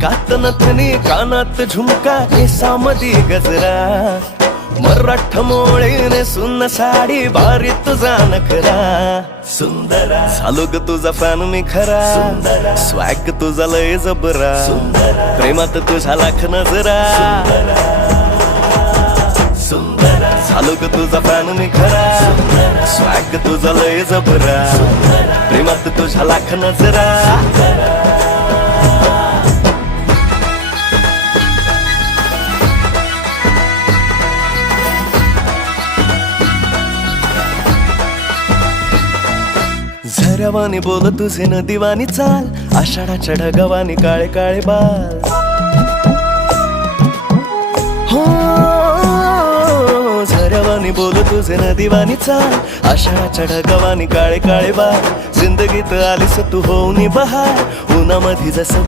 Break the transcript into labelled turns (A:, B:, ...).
A: नाकात कानात झुमका केसामधी गजरा मराठ मोळीने सुन्न साडी बारी तुझा नखरा
B: सुंदरा
A: सालुग तुझा फॅन मी
B: खरा
A: स्वॅग तुझा लय जबरा प्रेमात तुझा लाख नजरा
B: सुंदरा
A: सालुग तुझा फॅन मी खरा स्वॅग तुझा लय जबरा प्रेमात तुझा लाख नजरा झरवानी बोल तुझे न दिवानी चाल आषाढाच्या ढगवाने काळे काळे बाल हो झरवानी बोल तुझे न दिवानी चाल आषाढाच्या गवानी काळे काळे बाल जिंदगीत आलीस तू होऊन बहार उन्हामध्ये जसं